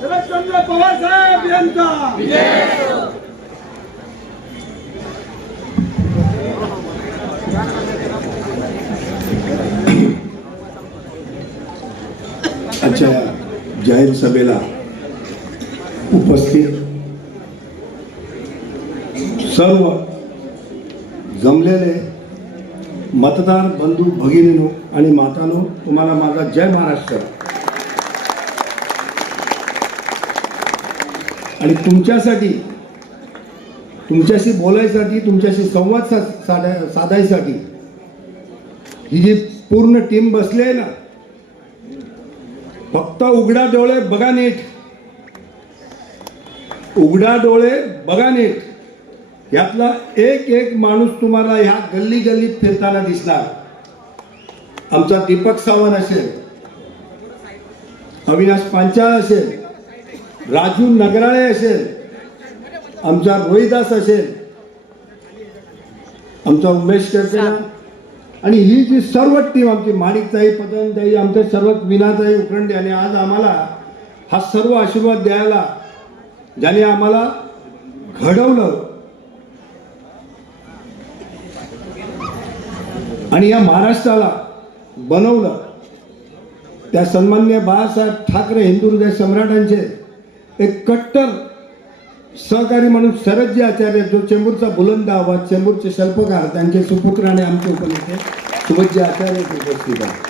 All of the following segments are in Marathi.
शरदचंद्र पवार साहेब यांचा आजच्या जाहीर सभेला उपस्थित सर्व जमलेले मतदार बंधू भगिनीनो आणि मातांनो, तुम्हाला माझा जय महाराष्ट्र. आणि तुमच्यासाठी, तुमच्याशी बोलायसाठी, तुमच्याशी संवाद साधायसाठी ही जी पूर्ण टीम बसली आहे ना, फक्त उघडा डोळे बघा नीट, उघडा डोळे बघा नीट. यातला एक एक माणूस तुम्हाला ह्या गल्ली गल्लीत फिरताना दिसणार. आमचा दीपक सावंत असेल, अविनाश पांचाळ असेल, राजू नगराळे असेल, आमचा रोहिदास असेल, आमचा उमेश करपेला, आणि ही जी सर्व टीम आमची माणिकताई, पतनताई, आमच्या सर्व विनाताई उकरंडे, आणि आज आम्हाला हा सर्व आशीर्वाद द्यायला ज्याने आम्हाला घडवलं आणि या महाराष्ट्राला बनवलं, त्या सन्माननीय बाळासाहेब ठाकरे हिंदू हृदय सम्राटांचे एक कट्टर सहकारी म्हणून शरदजी आचार्य, जो चेंबूरचा बुलंद आवाज, चेंबूरचे शिल्पकार, त्यांचे सुपुत्र आणि आमचे उपनेते सुबोधजी आचार्य उपस्थित आहेत.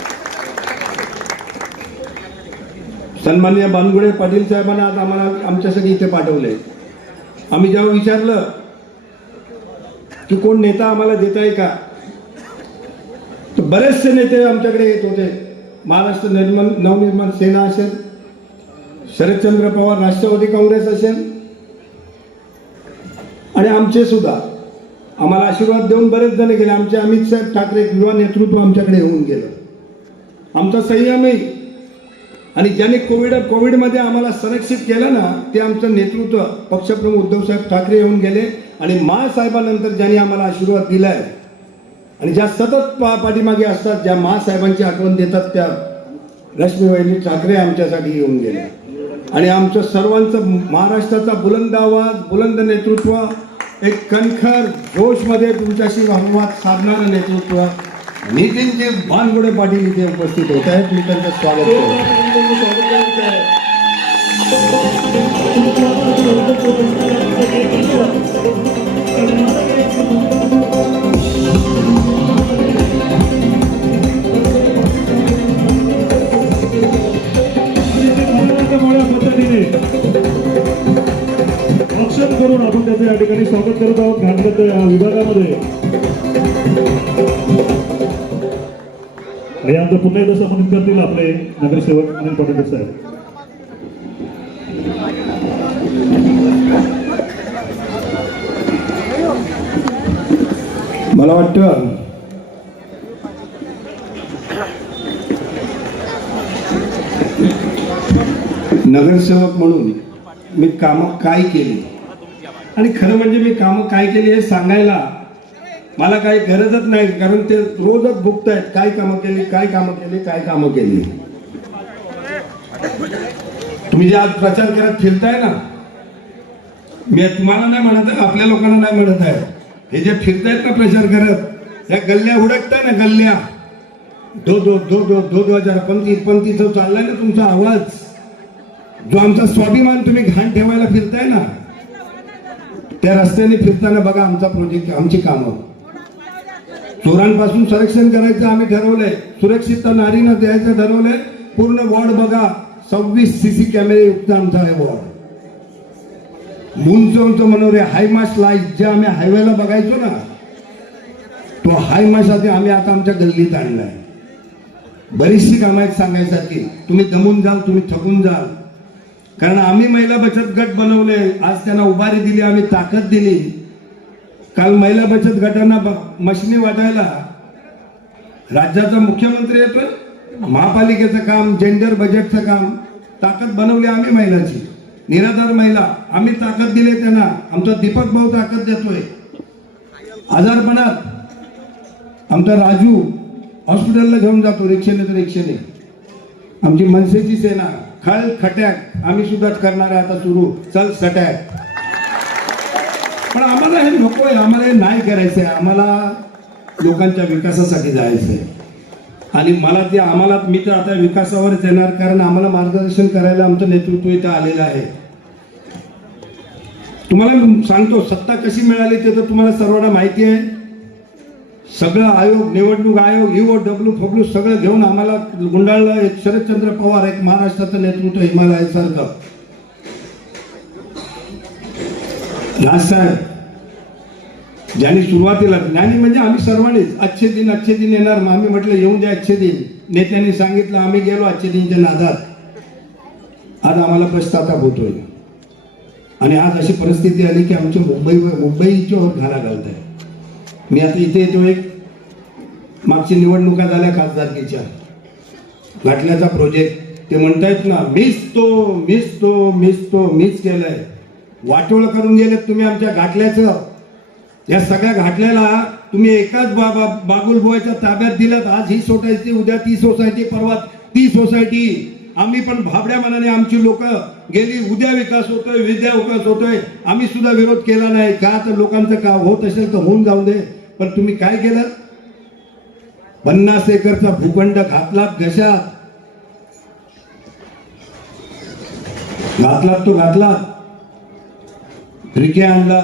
सन्माननीय बानगुडे पाटील साहेबांना आज आम्हाला आमच्यासाठी इथे पाठवले. आम्ही जेव्हा विचारलं की कोण नेता आम्हाला देताय का, तर बरेचसे नेते आमच्याकडे येत होते. महाराष्ट्र नवनिर्माण सेना असेल, शरदचंद्र पवार राष्ट्रवादी काँग्रेस असेल, आणि आमचे सुद्धा आम्हाला आशीर्वाद देऊन बरेच जण गेले. आमचे अमित साहेब ठाकरे युवा नेतृत्व आमच्याकडे येऊन गेलं. आमचा संयमही, आणि ज्यांनी कोविडमध्ये आम्हाला संरक्षित केलं ना, ते आमचं नेतृत्व पक्षप्रमुख उद्धवसाहेब ठाकरे येऊन गेले. आणि महासाहेबांनंतर ज्यांनी आम्हाला आशीर्वाद दिलाय आणि ज्या सतत पाठीमागे असतात, ज्या महासाहेबांची आठवण देतात, त्या रश्मीवहिनी ठाकरे आमच्यासाठी येऊन गेले. आणि आमच्या सर्वांचं महाराष्ट्राचा बुलंद आवाज, बुलंद नेतृत्व, एक कणखर जोशमध्ये तुमच्याशी संवाद साधणारं नेतृत्व नितीनजी बानगुडे पाटील इथे उपस्थित होत आहेत. मी त्यांचं स्वागत ऑप्शन करून आपण त्याचं या ठिकाणी स्वागत करत आहोत. घाटगत विभागामध्ये आणि आता पुन्हा एकदा संबंधित करतील आपले नगरसेवक अनिल पाटील साहेब. मला वाटतं नगरसेवक म्हणून मी कामं काय केली, आणि खरं म्हणजे मी कामं काय केली हे सांगायला मला काही गरजच नाही, कारण ते रोजच भुगतायत. काय कामं केली, काय कामं केली, काय कामं केली. तुम्ही जे आज प्रचार करत फिरताय ना, मी तुम्हाला नाही म्हणत आहे, आपल्या लोकांना नाही म्हणत आहे, हे जे फिरतायत ना प्रचार करत, या गल्ल्या हुडकताय ना, गल्ल्या दो 2025 जो चाललाय ना तुमचा आवाज, जो आमचा स्वाभिमान तुम्ही घाण ठेवायला फिरताय ना, त्या रस्त्याने फिरताना बघा आमचा प्रोजेक्ट, आमची कामं. चोरांपासून संरक्षण करायचं आम्ही ठरवलंय, सुरक्षितता नारीनं द्यायचं ठरवलंय. पूर्ण वॉर्ड बघा, 26 CC कॅमेरे युक्त आमचा आहे वॉर्ड. मुंचोंचं मनोरे हायमास लाईट जे आम्ही हायवेला बघायचो ना, तो हायमास आम्ही आता आमच्या गल्लीत आणलाय. बरीचशी कामं आहेत सांगायसाठी, तुम्ही दमून जाल, तुम्ही थकून जाल, कारण आम्ही महिला बचत गट बनवले. आज त्यांना उभारी दिली, आम्ही ताकद दिली. काल महिला बचत गटांना मशिनी वाटायला राज्याचा मुख्यमंत्री येतो, महापालिकेचं काम, जेंडर बजेटचं काम, ताकद बनवली आम्ही महिलाची. निराधार महिला आम्ही ताकद दिली त्यांना. आमचा दीपक भाऊ ताकद देतोय. आजारपणात आमचा राजू हॉस्पिटलला घेऊन जातो, रिक्षेने तर रिक्षेने. आमची मनसेची सेना खल खटॅक आम्ही सुद्धा करणार आहे आता सुरू, चल सटॅक. पण आम्हाला हे नकोय, आम्हाला हे नाही करायचंय. आम्हाला लोकांच्या विकासासाठी जायचंय. आणि मला ते आम्हाला, मी तर आता विकासावरच येणार, कारण आम्हाला मार्गदर्शन करायला आमचं नेतृत्व इथं आलेलं आहे. तुम्हाला सांगतो सत्ता कशी मिळाली ते तर तुम्हाला सर्वांना माहिती आहे. सगळं आयोग, निवडणूक आयोग, EOW फबलू सगळं घेऊन आम्हाला गुंडाळलं. एक शरदचंद्र पवार, एक महाराष्ट्राचं नेतृत्व हिमालयासारखं. साहेब ज्यांनी सुरुवातीला, ज्ञानी म्हणजे आम्ही सर्वांनीच, अच्छे दिन येणार. मग आम्ही म्हटलं येऊन द्या अच्छे दिन. नेत्यांनी सांगितलं, आम्ही गेलो अच्छे दिनच्या नादात. आज आम्हाला पश्चाताप होतोय. आणि आज अशी परिस्थिती आली की आमच्या मुंबईच्यावर घाला घालताय. मी आता इथे येतो, एक मागची निवडणुका झाल्या खासदारकीच्या, घाटल्याचा प्रोजेक्ट. ते म्हणतायत ना, मीच केलंय. वाटोळ करून गेलेत तुम्ही आमच्या घाटल्याचं. या सगळ्या घाटल्याला तुम्ही एकाच बागुलबुवाच्या ताब्यात दिलात. आज ही सोसायटी, उद्या ती सोसायटी, परवा ती सोसायटी. आम्ही पण भाबड्या मनाने आमची लोक गेली. उद्या विकास होतोय, विकास होतोय. आम्ही सुद्धा विरोध केला नाही का, तर लोकांचं का होत असेल तर होऊन जाऊ दे. पण तुम्ही काय केलं, 50 एकरचा भूखंड घातलात घशात. घातलात. रिके आणला,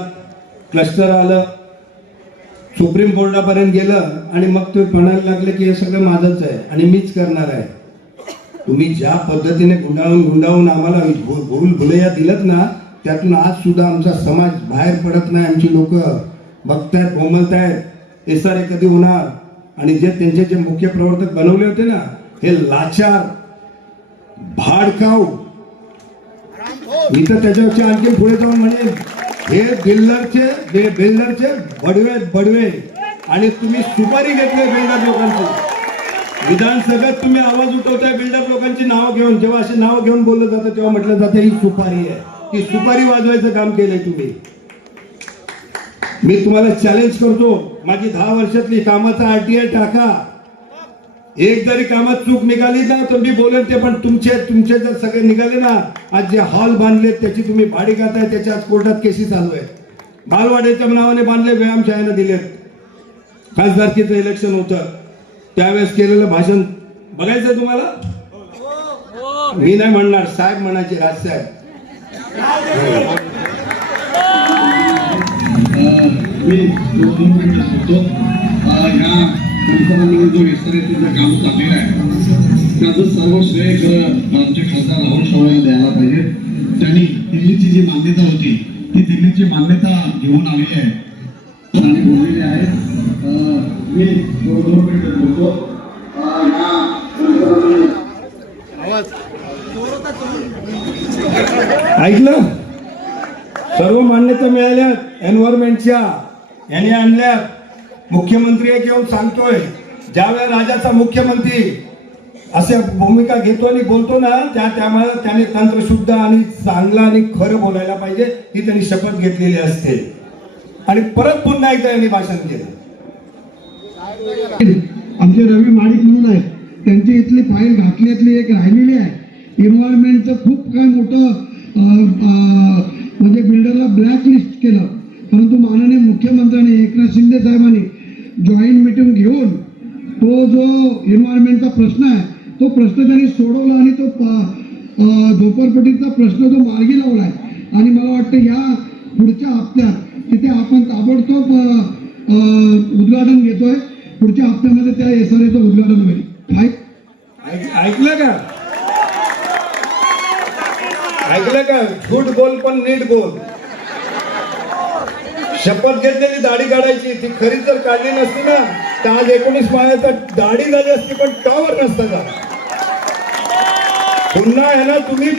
क्लस्टर आलं, सुप्रीम कोर्टापर्यंत गेलं. आणि मग ते म्हणायला लागले की हे सगळं माझंच आहे आणि मीच करणार आहे. तुम्ही ज्या पद्धतीने गुंडाळून आम्हाला भुलैया दिलत ना, त्यातून आज सुद्धा आमचा समाज बाहेर पडत नाही. आमची लोक बघतायत, बोंबलतायत, SRA कधी होणार. आणि जे त्यांचे जे मुख्य प्रवर्तक बनवले होते ना, हे लाचार, भाडखाऊ. मी तर त्याच्यापेक्षा आणखी पुढे जाऊन म्हणेन, हे बिल्डरचे बडवे. आणि तुम्ही सुपारी घेतली बिल्डर लोकांची. विधानसभेत तुम्ही आवाज उठवताय बिल्डर लोकांची नावं घेऊन. जेव्हा अशी नावं घेऊन बोललं जातं तेव्हा म्हटलं जातं ही सुपारी आहे. ती सुपारी वाजवायचं काम केलंय तुम्ही. मी तुम्हाला चॅलेंज करतो, माझी 10 वर्षातली कामाचा RTI टाका. एक जरी कामात चूक निघाली ना तर मी बोलेन ते. पण तुमचे जर सगळे निघाले ना, आज जे हॉल बांधले त्याची तुम्ही भाडी खाताय, त्याच्या आज कोर्टात केसी चालू आहे. बालवाड्याच्या नावाने बांधले, व्यायामशाळेनं दिलेत. खासदारकीचं इलेक्शन होतं त्यावेळेस केलेलं भाषण बघायचं तुम्हाला. मी नाही म्हणणार, साहेब म्हणायचे, राजसाहेब. मी होतो ह्या पंतप्रधानांनी जो विस्तारित काम चाललेलं आहे त्याचं सर्व श्रेय आमचे खासदार राहुल शेवाळे द्यायला पाहिजे. त्यांनी दिल्लीची जी मान्यता होती ती दिल्लीची मान्यता घेऊन आलेली आहे आणि बोललेले आहेत. मी 2 मिनिटं बोलतो. ऐकलं, सर्व मान्यता मिळाल्यात एन्व्हायरमेंटच्या. यांनी आणल्यात. मुख्यमंत्री एक येऊन सांगतोय, ज्यावेळेला राज्याचा मुख्यमंत्री असे भूमिका घेतो आणि बोलतो ना, त्यामुळे त्याने तंत्रशुद्ध आणि चांगला आणि खरं बोलायला पाहिजे, ही त्यांनी शपथ घेतलेली असते. आणि परत पुन्हा एकदा यांनी भाषण केलं. आमचे रवी माडिक म्हणून आहेत, त्यांची इथली फाईल घातल्यातली एक राहिलेली आहे. एन्व्हायरमेंटचं खूप काय मोठं म्हणजे बिल्डरला ब्लॅकलिस्ट केलं. परंतु माननीय मुख्यमंत्र्यांनी एकनाथ शिंदे साहेबांनी जॉईंट मीटिंग घेऊन तो जो एन्व्हायरमेंटचा प्रश्न आहे तो प्रश्न त्यांनी सोडवला आणि तो झोपडपट्टीचा प्रश्न जो मार्गी लावला आहे. आणि मला वाटतं या पुढच्या हप्त्यात तिथे आपण ताबडतोब उद्घाटन घेतोय. पुढच्या हप्त्यामध्ये त्या SRAचं उद्घाटन होईल. ऐकलं का? झूट बोल पण नीट बोल. शपथ घेतलेली दाढी काढायची, ती खरी जर काढली नसती ना तर आज 19 मायाचा दाढी झाली असती, पण टावर नसता का. पुन्हा आहे ना, तुम्ही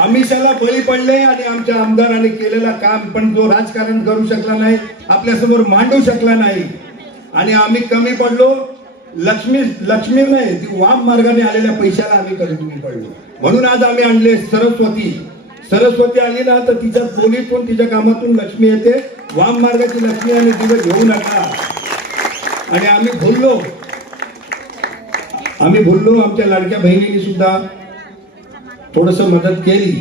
आमिषाला बळी पडले आणि आमच्या आमदारांनी केलेला काम पण तो राजकारण करू शकला नाही, आपल्यासमोर मांडू शकला नाही. आणि आम्ही कमी पडलो. लक्ष्मी नाही, ती वाम मार्गाने आलेल्या पैशाला आम्ही कमी पडलो. म्हणून आज आम्ही आणले सरस्वती आली ना तर तिच्या बोलीतून, तिच्या कामातून लक्ष्मी येते. वाम मार्गाची लक्ष्मी आणि तिला घेऊ नका. आणि आम्ही भुललो. आमच्या लाडक्या बहिणींनी सुद्धा थोडंसं मदत केली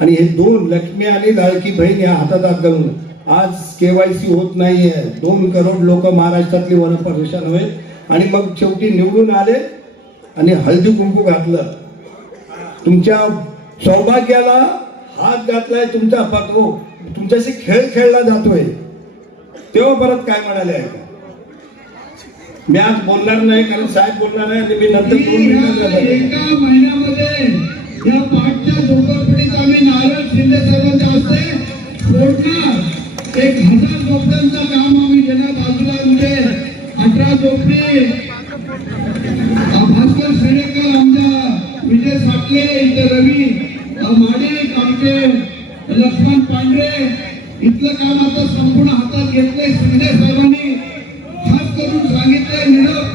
आणि हे 2 लक्ष्मी आणि लाडकी बहीण या हातात हात घालून आज KYC होत नाहीये. 2 करोड लोक महाराष्ट्रातली वन परेशान होईल आणि मग शेवटी निवडून आले आणि हळदी कुंकू घातलं. तुमच्या सौभाग्याला हात घातलाय तुमचा पतो तुमच्याशी खेळ खेळला जातोय. तेव्हा परत काय म्हणाले आहे का? मी आज बोलणार नाही कारण साहेब बोलणार आहे आणि मी नंतर 2 मिनिटात एका महिन्यामध्ये या पाठच्या झोपडपट्टीत आम्ही नारळ शिंदे साहेबांच्या हस्ते फोडणार. 1000 झोपड्यांचं काम आम्ही गेल्या बाजूला म्हणजे 18 झोपडी भास्कर शेडेकर, आमचा विजय साटले, इथे रवी माडिक, आमचे लक्ष्मण पांढरे, इथलं काम आता संपूर्ण हातात घेतलंय. शिंदे साहेबांनी खास करून सांगितलंय निरोप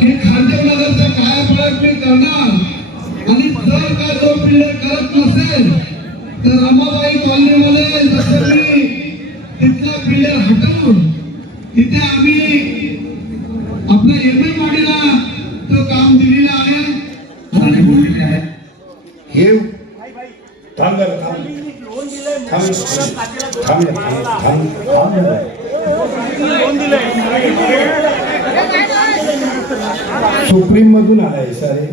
की खारदेव नगरचा कायापालट मी करणार आणि जर का जो बिल्डर करत नसेल तर रमाबाई कॉलनीमध्ये जसं मी तिथला बिल्डर हटवून तिथे आम्ही आपल्या एमआय माडीला तो काम दिलेलं आहे. आणि बोललेले आहे हे थांब जरा, थांब. सुप्रीम मधून आलाय सारे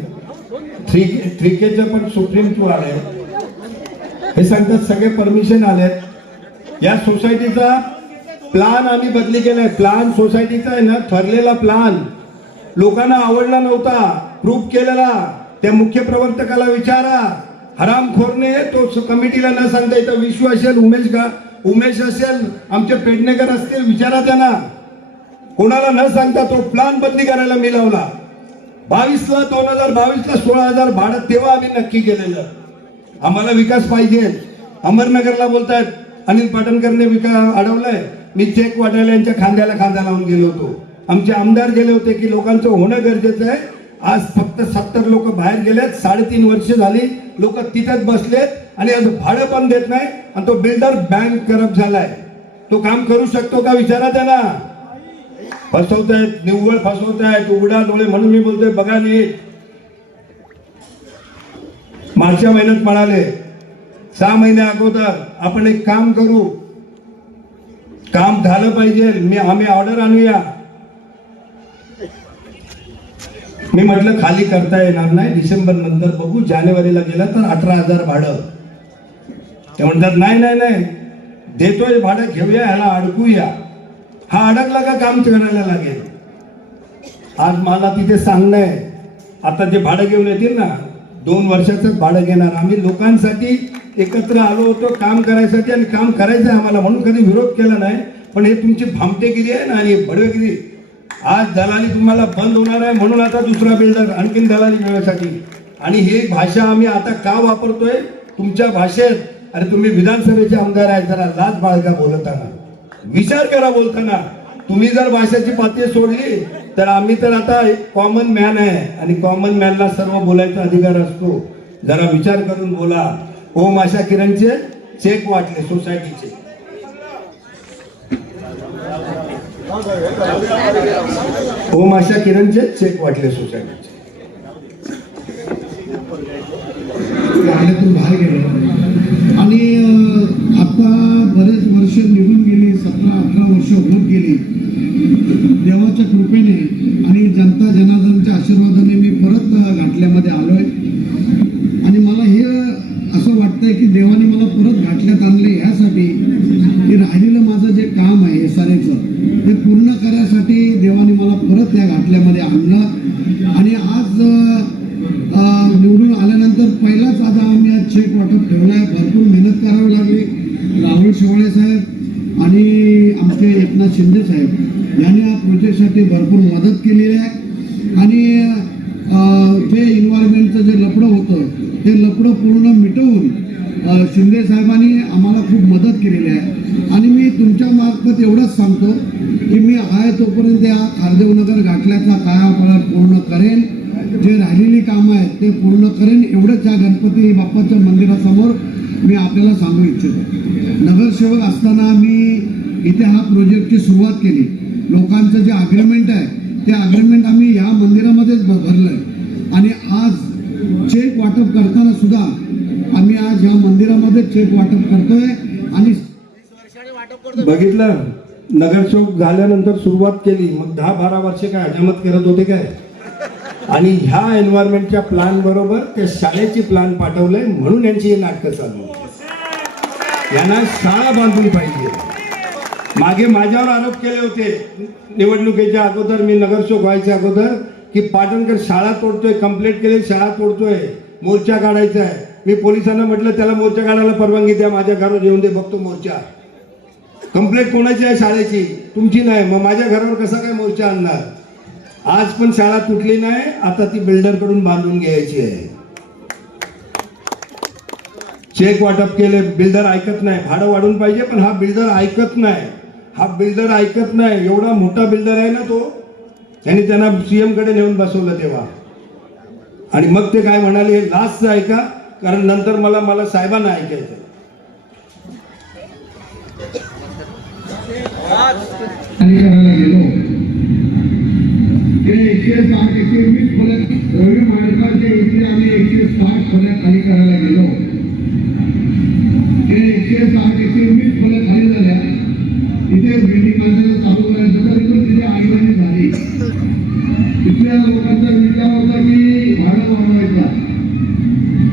3Kचं पण सुप्रीम टू आलंय. हे सांगतात सगळे परमिशन आलेत. या सोसायटीचा प्लान आम्ही बदली केलाय. प्लान सोसायटीचा आहे ना, ठरलेला प्लान लोकांना आवडला नव्हता, प्रूफ केलेला. त्या मुख्य प्रवर्तकाला विचारा. हरामखोरने तो कमिटीला न सांगता इथं विश्व असेल, उमेश असेल, आमचे पेडणेकर असतील, विचारा त्यांना. कोणाला न सांगता तो प्लान बदली करायला मिळवला. 2022ला 16,000 भाडं तेव्हा आम्ही नक्की केलेलं. आम्हाला विकास पाहिजे. अमरनगरला बोलतायत अनिल पाटणकरने विकास अडवलाय. मी चेक वाटायला यांच्या खांद्याला खांदा लावून गेलो होतो. आमचे आमदार गेले होते की लोकांचं होणं गरजेचं आहे. आज फक्त 70 लोक बाहेर गेलेत. 3.5 वर्ष झाली लोक तिथेच बसलेत आणि आज भाडं पण देत नाही. आणि तो बिल्डर बँक करप्ट झालाय. तो काम करू शकतो का विचारा त्यांना. फसवतायत, निव्वळ फसवतायत, उघडा डोळे. म्हणून मी बोलतोय बघा नीट. मागच्या महिन्यात म्हणाले 6 महिन्या अगोदर आपण एक काम करू, काम झालं पाहिजे, आम्ही ऑर्डर आणूया. मी म्हटलं खाली करता येणार नाही, डिसेंबर नंतर बघू, जानेवारीला गेला तर 18,000 भाडं. ते म्हणतात नाही नाही नाही देतोय भाडं, घेऊया, ह्याला अडकूया. हा अडकला का काम करायला लागेल. आज मला तिथे सांगणं आहे, आता जे भाडं घेऊन येतील ना 2 वर्षाचं भाडं घेणार. आम्ही लोकांसाठी एकत्र आलो होतो काम करायसाठी आणि काम करायचं आहे आम्हाला, म्हणून कधी विरोध केला नाही. पण हे तुमची भामटेगिरी आहे ना आणि बडवेगिरी. आज दलाली तुम्हाला बंद होणार आहे म्हणून आता दुसरा बिल्डर आणखीन दलाली मिळण्यासाठी. आणि ही भाषा आम्ही आता का वापरतोय तुमच्या भाषेत. अरे तुम्ही विधानसभेचे आमदार आहे, जरा लाज बाळगा बोलताना, विचार करा बोलताना. तुम्ही जर भाषेची पातळी सोडली तर आम्ही तर आता कॉमन मॅन आहे आणि कॉमन मॅनला सर्व बोलायचा अधिकार असतो. जरा विचार करून बोला. ओम आशा किरणचे चेक वाटले सोसायटीचे. ओम आशा किरणचे चेक वाटले सोसायटीचे. आल्यातून बाहेर गेलो आणि आता बरेच वर्ष निघून गेली, 17-18 वर्ष होत गेली. देवाच्या कृपेने आणि जनता जनार्दनच्या आशीर्वादाने मी परत घाटल्यामध्ये आलोय. आणि मला हे असं वाटतंय की देवाने मला परत घाटल्यात आणले यासाठी की राहिलेलं माझं जे काम आहे SRAचं ते पूर्ण करण्यासाठी देवाने मला परत या घाटल्यामध्ये आणलं. आणि आज निवडून आल्यानंतर पहिलाच आता आम्ही आज चेक वाटप ठेवला आहे. भरपूर मेहनत करावी लागली. राहुल शेवाळे साहेब आणि आमचे एकनाथ शिंदे साहेब यांनी या प्रोजेक्टसाठी भरपूर मदत केलेली आहे. आणि जे एन्व्हायरमेंटचं जे लफडं होतं ते लफडं पूर्ण मिटवून शिंदे साहेबांनी आम्हाला खूप मदत केलेली आहे. आणि मी तुमच्या मार्फत एवढंच सांगतो की मी आहे तोपर्यंत या खारदेवनगर घाटल्याचा कायापालट पूर्ण करेन. जे राहिलेली कामं आहेत ते पूर्ण करेन. एवढंच या गणपती बाप्पाच्या मंदिरासमोर मी आपल्याला सांगू इच्छितो. नगरसेवक असताना मी इथे हा प्रोजेक्टची सुरुवात केली. लोकांचं जे अग्रीमेंट आहे ते अग्रीमेंट आम्ही या मंदिरामध्येच भरलंय. आणि आज चेक वाटप करताना सुद्धा आम्ही आज ह्या मंदिरामध्ये चेक वाटप करतोय आणि बघितलं, नगरसेवक झाल्यानंतर सुरुवात केली, मग 10-12 वर्षे काय हजामत करत होते काय? आणि ह्या एन्व्हायरमेंटच्या प्लॅन बरोबर त्या शाळेची प्लॅन पाठवलंय, म्हणून यांची ही नाटकं चालू. यांना शाळा बांधली पाहिजे. मागे माझ्यावर आरोप केले होते निवडणुकीच्या अगोदर, मी नगरसेवक व्हायच्या अगोदर, की पाटणकर शाळा तोडतोय, कंप्लेंट केली शाळा तोडतोय, मोर्चा काढायचा आहे. मी पोलिसांना म्हटलं त्याला मोर्चा काढायला परवानगी द्या, माझ्या घरावर येऊन दे, बघतो मोर्चा. कंप्लेंट कोणाची आहे? शाळेची, तुमची नाही. मग माझ्या घरावर कसा काय मोर्चा आणणार? आज पण शाळा तुटली नाही, आता ती बिल्डर कडून बांधून घ्यायची आहे. चेक वाटप केले, बिल्डर ऐकत नाही. भाडं वाढून पाहिजे, पण हा बिल्डर ऐकत नाही. हा बिल्डर ऐकत नाही. एवढा मोठा बिल्डर आहे ना तो, त्यांनी त्यांना सीएम कडे नेऊन बसवलं तेव्हा. आणि मग ते काय म्हणाले, हे लास्टचं ऐका, कारण नंतर मला साहेबांना ऐकायचं. खाली करायला गेलो, ते 160-120 फलक रवी माडकाचे इथे आम्ही 160 फलक खाली करायला गेलो. ते 160-120 फलक खाली झाल्या. इथे बिल्डिंग बांधायला चालू करायचं तर इथून तिथे आगीबाजी झाली. तिथल्या लोकांचा विचार होता की भाडं वाढवायचा.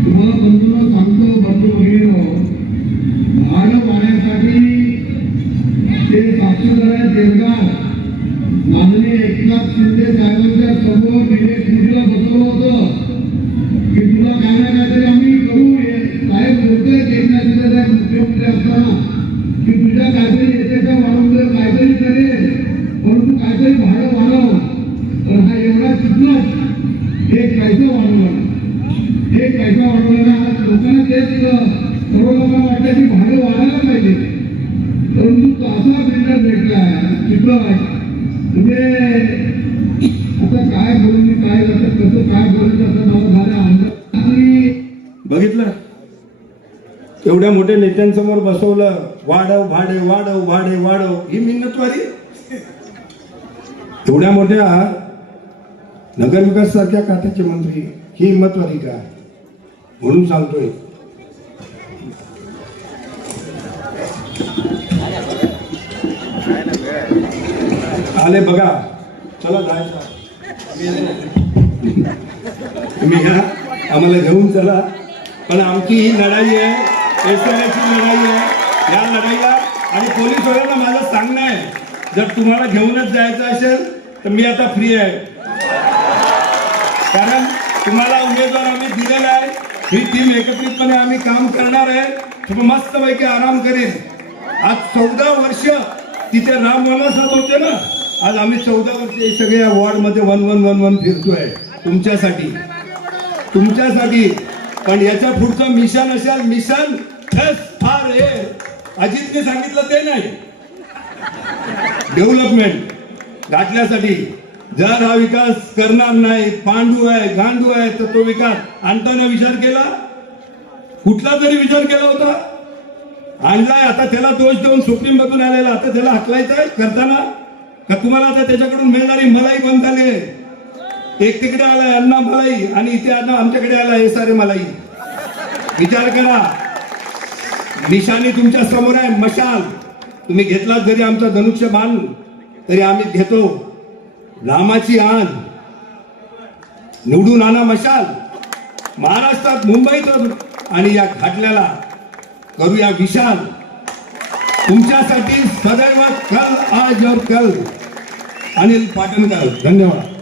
तुम्हाला बंधूंना सांगतो, बंधू भगिनींनो, भाडं वाढण्यासाठी ते साक्षीदार आहे देवगाव माननीय एकनाथ शिंदे साहेबांच्या समोर दिनेशला बसवलं होतं की तुला काय ना काहीतरी आम्ही करू. साहेब बोलतोय एकनाथ शिंदे साहेब मुख्यमंत्री असताना की तुझ्या काहीतरी येत्याच्या वाढवलं काहीतरी करेल, परंतु काहीतरी भाडं वाढव. तर हा एवढा चिकलच एक पैसा वाढवला, एक पैसा वाढवला. लोकांना तेच सर्व लोकांना वाटतं की भाडं वाढायला पाहिजे, परंतु तो असा बिल्डर भेटलाय चिखला. म्हणजे आता काय बोलून काय जातं, कसं काय बोलून जातं मला झालं अंदाज. बघितलं, एवढ्या मोठ्या नेत्यांसमोर बसवलं, वाढव भाडे, वाढव भाडे, वाढव. ही मिन्नतवारी. एवढ्या मोठ्या नगरविकास सारख्या खात्याचे मंत्री ही हिंमतवारी का? म्हणून सांगतोय, आले बघा, चला जायचं तुम्ही घ्या, आम्हाला घेऊन चला. पण आमची ही लढाई आहे, एसआयची लढाई आहे. या लढाईला आणि पोलीस वाल्यांना माझं सांगणं आहे, जर तुम्हाला घेऊनच जायचं असेल तर मी आता फ्री आहे. कारण तुम्हाला उमेदवार आम्ही दिलेला आहे. ही टीम एकत्रितपणे आम्ही काम करणार आहे. तुम्ही मस्तपैकी आराम करेन. आज 14 वर्ष तिथे राम वनवासात होते ना, आज आम्ही 14 वर्ष सगळे या वॉर्डमध्ये 1-1-1-1 फिरतोय तुमच्यासाठी, तुमच्यासाठी. पण याच्या पुढचं मिशन असेल, मिशन फार हे अजितने सांगितलं ते नाही, डेव्हलपमेंट गाठण्यासाठी. जर हा विकास करणार नाही, पांडू आहे, गांडू आहे, तर तो विकास आणताना विचार केला, कुठला तरी विचार केला होता, आणलाय. आता त्याला दोष देऊन सुप्रीम मधून आलेला, आता त्याला हकलायचं आहे करताना का? तुम्हाला आता त्याच्याकडून मिळणारी मलाई बंद झाली आहे. एक तिकडे आलाय अण्णा मलाई आणि इथे आमच्याकडे आला हे सारे मलाई. विचार करा, निशाणी तुमच्या समोर आहे, मशाल. तुम्ही घेतला जरी आमचा धनुष्य बाण तरी आम्ही घेतो. रामाची आण, निवडून आणा मशाल. महाराष्ट्रात, मुंबईत आणि या घाटल्याला करूया विशाल. तुमच्यासाठी सदैव कल आज और कल. अनिल पाटणकर. धन्यवाद.